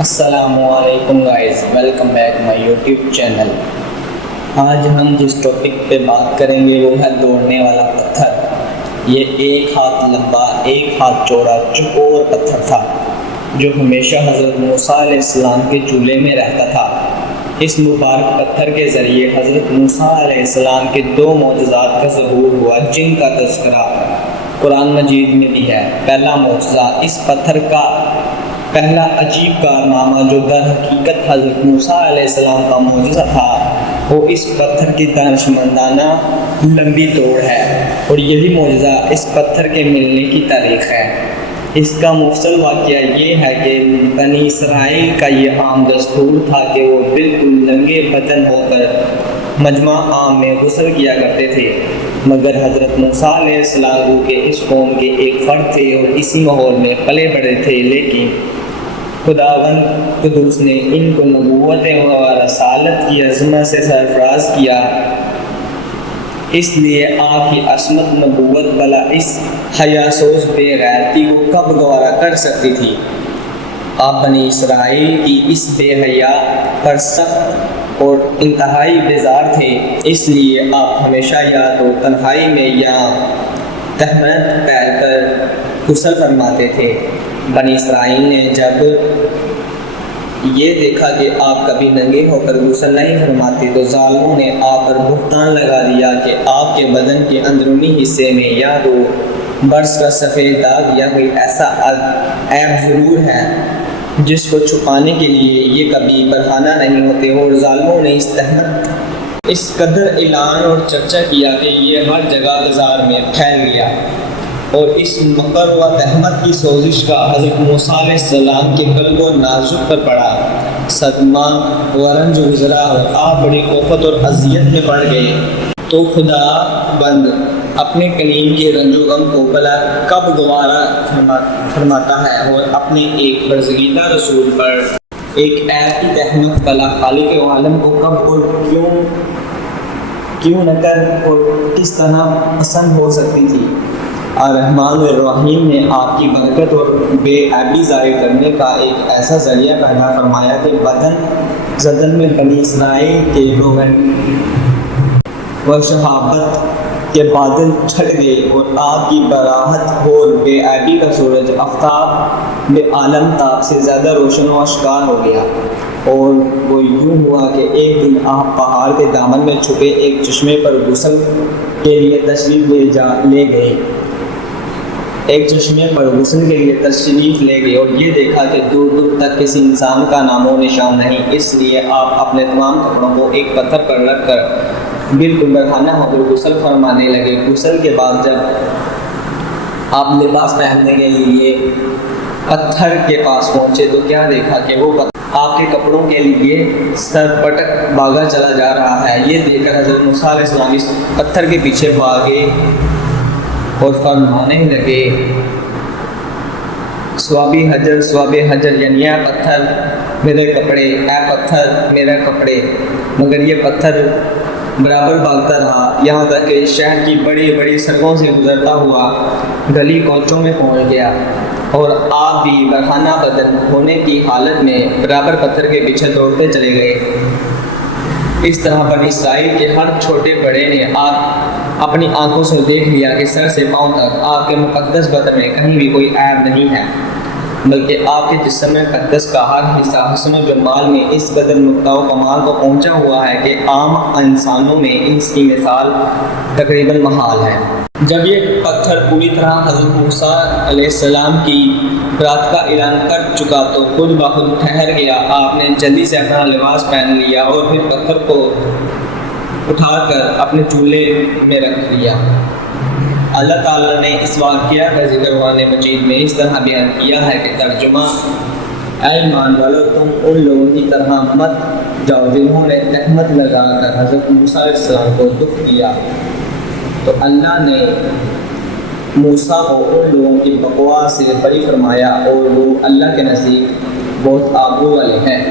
السلام علیکم guys, welcome back my YouTube channel. آج ہم جس ٹاپک پہ بات کریں گے وہ ہے دوڑنے والا پتھر۔ یہ 1 ہاتھ لمبا 1 ہاتھ چوڑا چوکور پتھر تھا جو ہمیشہ حضرت موسیٰ علیہ السلام کے چولہے میں رہتا تھا۔ اس مبارک پتھر کے ذریعے حضرت موسیٰ علیہ السلام کے 2 معجزات کا ظہور ہوا جن کا تذکرہ قرآن مجید میں بھی ہے۔ پہلا معجزہ، اس پتھر کا پہلا عجیب کارنامہ جو در حقیقت حضرت موسیٰ علیہ السلام کا معجزہ تھا، وہ اس پتھر کی دانشمندانہ لمبی توڑ ہے، اور یہی معجزہ اس پتھر کے ملنے کی تاریخ ہے۔ اس کا مفصل واقعہ یہ ہے کہ بنی اسرائیل کا یہ عام دستور تھا کہ وہ بالکل ننگے بدن ہو کر مجمع عام میں غسل کیا کرتے تھے، مگر حضرت موسیٰ علیہ السلام کے اس قوم کے ایک فرد تھے اور اسی ماحول میں پلے بڑھے تھے، لیکن خداوند قدوس نے ان کو نبوت و رسالت کی عظمت سے سرفراز کیا، اس لیے آپ کی عصمت نبوت بلا اس حیاسوز بے غیرتی کو کب گوارا کر سکتی تھی۔ آپ بنی اسرائیل کی اس بے حیا پر سخت اور انتہائی بیزار تھے، اس لیے آپ ہمیشہ یا تو تنہائی میں یا تہمت پھیل کر غسل فرماتے تھے۔ بنی اسرائیل نے جب یہ دیکھا کہ آپ کبھی ننگے ہو کر غسل نہیں فرماتے تو ظالموں نے آپ پر بہتان لگا دیا کہ آپ کے بدن کے اندرونی حصے میں یا تو برس کا سفید داغ یا کوئی ایسا عیب ضرور ہے جس کو چھپانے کے لیے یہ کبھی برہنہ نہیں ہوتے، اور ظالموں نے اس تہمت اس قدر اعلان اور چرچا کیا کہ یہ ہر جگہ بازار میں پھیل گیا، اور اس مکر و تہمت کی سوزش کا حضرت موسیٰ علیہ السلام کے قلب و نازک پر پڑا۔ صدمہ و رنج گزرا اور آپ بڑی کوفت اور اذیت میں پڑ گئے، تو خدا بند اپنے کلیم کے رنج و غم کو بلا کب گوارا فرماتا ہے، اور اپنے ایک برگزیدہ رسول پر ایک عیب کی تہمت بلا خالق عالم کو کب اور کیوں نہ کر اور کس طرح پسند ہو سکتی تھی۔ الرحمن الرحیم نے آپ کی برکت اور بے عیبی ظاہر کرنے کا ایک ایسا ذریعہ پیدا فرمایا کہ بدن زدن میں بنی اسرائیل کے روغن و شہابت کے بادل چھٹ گئے، اور آپ کی براحت اور بے عیبی کا سورج آفتاب بے عالم تاب سے زیادہ روشن و اشکار ہو گیا۔ اور وہ یوں ہوا کہ ایک دن آپ پہاڑ کے دامن میں چھپے ایک چشمے پر غسل کے لیے تشریف لے گئے اور یہ دیکھا کہ دور دور تک کسی انسان کا نام و نشان نہیں، اس لیے آپ اپنے تمام کپڑوں کو ایک پتھر پر رکھ کر بالکل برہنہ ہو کر غسل فرمانے لگے۔ غسل کے بعد جب آپ لباس پہننے کے لیے پتھر کے پاس پہنچے تو کیا دیکھا کہ وہ پتھر آپ کے کپڑوں کے لیے سر پٹک بھاگا چلا جا رہا ہے۔ یہ دیکھ کر حضرت موسیٰ علیہ السلام اس پتھر کے پیچھے بھاگے اور فرمانے لگے، سوابی حجر، یعنی اے پتھر میرے کپڑے، اے پتھر میرے کپڑے۔ مگر یہ پتھر برابر بھاگتا رہا، یہاں تک کہ شہر کی بڑی بڑی سڑکوں سے گزرتا ہوا گلی کوچوں میں پہنچ گیا، اور آپ بھی برہنہ بدن ہونے کی حالت میں برابر پتھر کے پیچھے دوڑتے چلے گئے۔ اس طرح بنی اسرائیل کے ہر چھوٹے بڑے نے آپ اپنی آنکھوں سے دیکھ لیا کہ سر سے پاؤں تک آپ کے مقدس بدن میں کہیں بھی کوئی عیب نہیں ہے، بلکہ آپ کے جسم مقدس کا ہر حصہ حسن و جمال میں اس قدر نقطہ و کمال کو پہنچا ہوا ہے کہ عام انسانوں میں اس کی مثال تقریباً محال ہے۔ جب یہ پتھر پوری طرح حضرت موسیٰ علیہ السلام کی برات کا اعلان کر چکا تو خود بخود ٹھہر گیا۔ آپ نے جلدی سے اپنا لباس پہن لیا اور پھر پتھر کو اٹھا کر اپنے چولہے میں رکھ لیا۔ اللہ تعالیٰ نے اس واقعہ کا ذکر قرآن مجید میں اس طرح بیان کیا ہے کہ ترجمہ، اے ایمان والو، تم ان لوگوں کی طرح مت جاؤ جنہوں نے تہمت لگا کر حضرت موسیٰ علیہ السلام کو دکھ دیا۔ تو اللہ نے موسیٰ کو ان لوگوں کی بقوا سے بری فرمایا، اور وہ اللہ کے نزدیک بہت آبرو والے ہیں۔